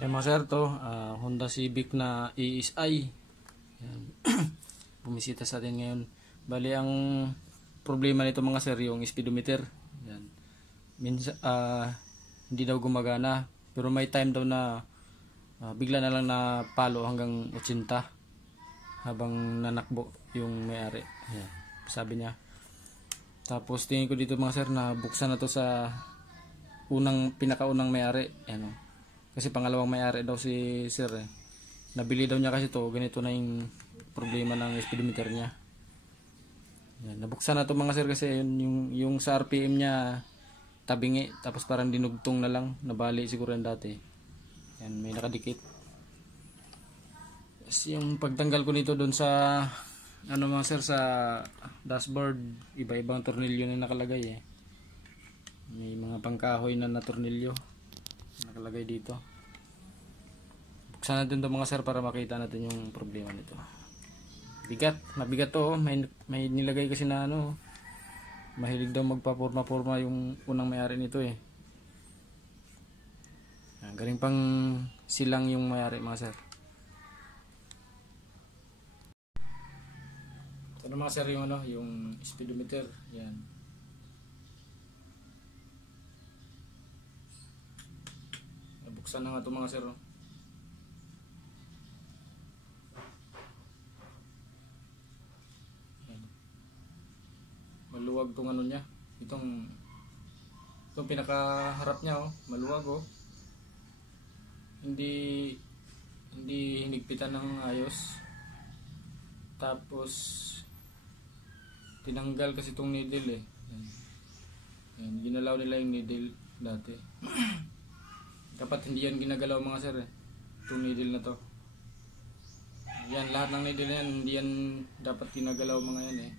Yan mga sir, to Honda Civic na ESI. Yan. Bumisita sa atin ngayon. Bali ang problema nito mga sir, yung speedometer. Yan. Minsan hindi daw gumagana, pero may time daw na bigla na lang na palo hanggang 80 habang nanakbo yung may-ari. Yan. Sabi niya. Tapos tingin ko dito mga sir na buksan na to sa pinakaunang may-ari. Yan, kasi pangalawang may-ari daw si sir eh. Nabili daw niya kasi to, ganito na yung problema ng speedometer niya. Yan, nabuksan na to mga sir kasi yung sa RPM niya tabingi, tapos parang dinugtong na lang, nabali siguro yan dati. Yan, may nakadikit. Kasi yung pagtanggal ko nito doon sa mga sir, sa dashboard, iba-ibang tornilyo na nakalagay eh. May mga pangkahoy na tornilyo nakalagay dito. Buksan natin ito mga sir para makita natin yung problema nito. Mabigat to, may nilagay kasi na mahilig daw magpa-forma yung unang may-ari nito eh. Galing pang silang yung may-ari mga sir. Ito na mga sir yung speedometer. Yan. Nabuksan na nga ito mga sir. Maluwag tong niya. Itong pinakaharap niya maluwag Hindi hinigpitan ng ayos. Tapos tinanggal kasi itong needle eh. Yan, ginalaw nila yung needle dati. Dapat hindi yan ginagalaw mga sir eh. Itong needle na to. Yan, lahat ng needle na yan, hindi yan dapat ginagalaw mga yan eh.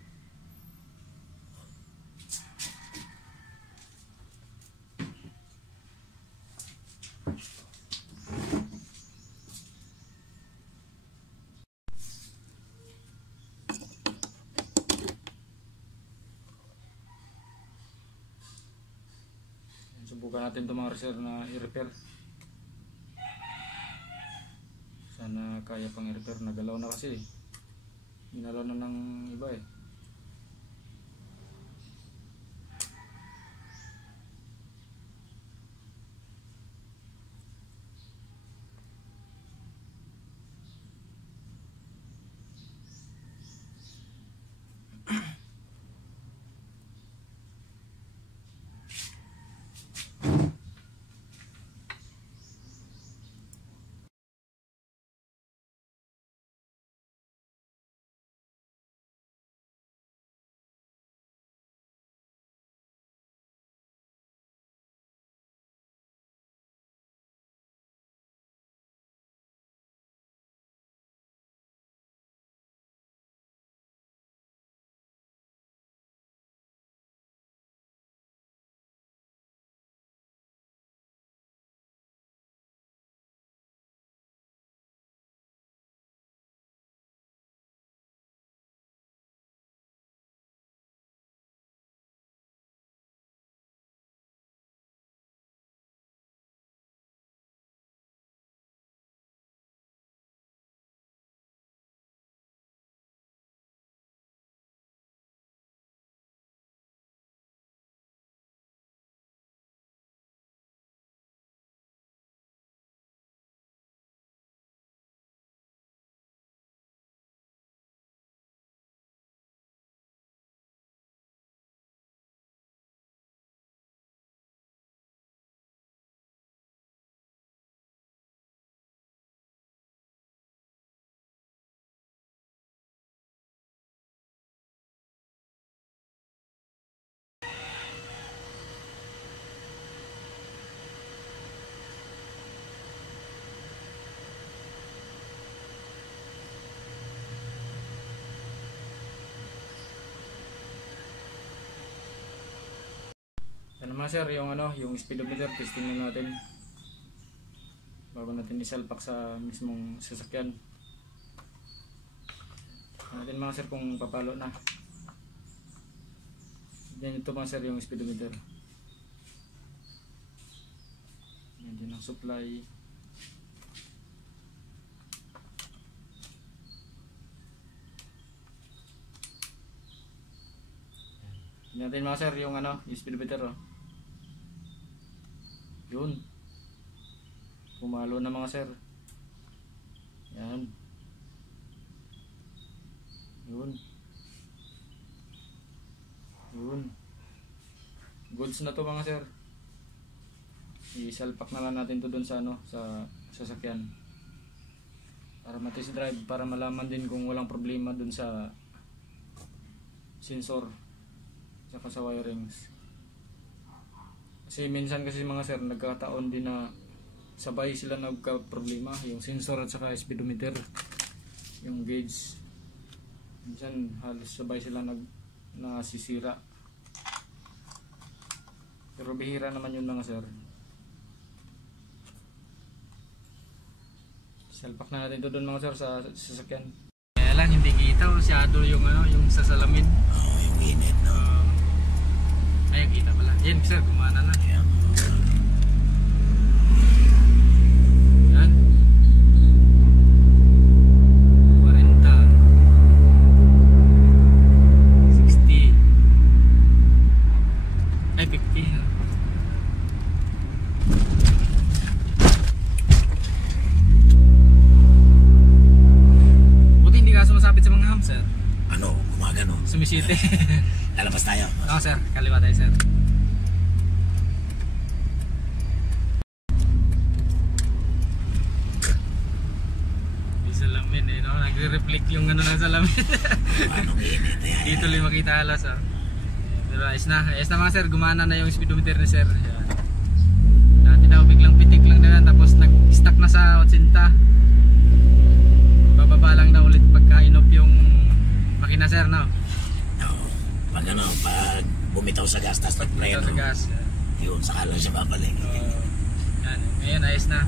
Subukan natin itong mga sir na i-repair. Sana kaya pang i-repair. Nagalaw na kasi. Ginalaw na ng iba eh. Yan naman sir, yung speedometer testing na natin bago natin isalpak sa mismong sasakyan. Natin mga sir kung papalo na. Yan, ito mga sir yung speedometer. Yan din ang supply. Tingnan natin mga sir yung ano, yung speedometer oh. Yun. Pumalo na mga sir. Yan. Yun. Yun. Goods na to mga sir. Isalpak na lang natin to dun sa ano, sa sasakyan. Para matest drive, para malaman din kung walang problema dun sa sensor saka sa wirings. Kasi minsan kasi mga sir, nagkataon din na sabay sila nagka-problema, yung sensor at saka speedometer, yung gauge. Minsan halos sabay sila nasisira. Pero bihira naman yun mga sir. Salpak na natin ito doon mga sir sa sasakyan. Kaya lang hindi kita masyado yung ano, yung sa salamin. Oo, yung init, no? Ayun, kita pala. Yan sir, kumana na. Yan. Yan. 40. 60. Ay, 50. Sumasabit sa mga hams, sir. Ano, gumagano? Sumisite. Lalabas tayo. Oo, sir. Kaliwa tayo, sir. May salamin eh, no? Nagre-reflect yung ano ng salamin. Anong init? Dito lang makita halos, oh. Pero ayos na. Ayos na mga sir. Gumana na yung speedometer ni sir. Dati daw biglang pitik lang na yan. Tapos nag-stuck na sa 80. Bababa lang na ulit pagka inop yung makina sir, no? Oo. Pag ano, pag bumitaw sa gas, tapos nagpreno. Sa gas. Yun, saka lang siya babalik. Yan, ngayon ayos na.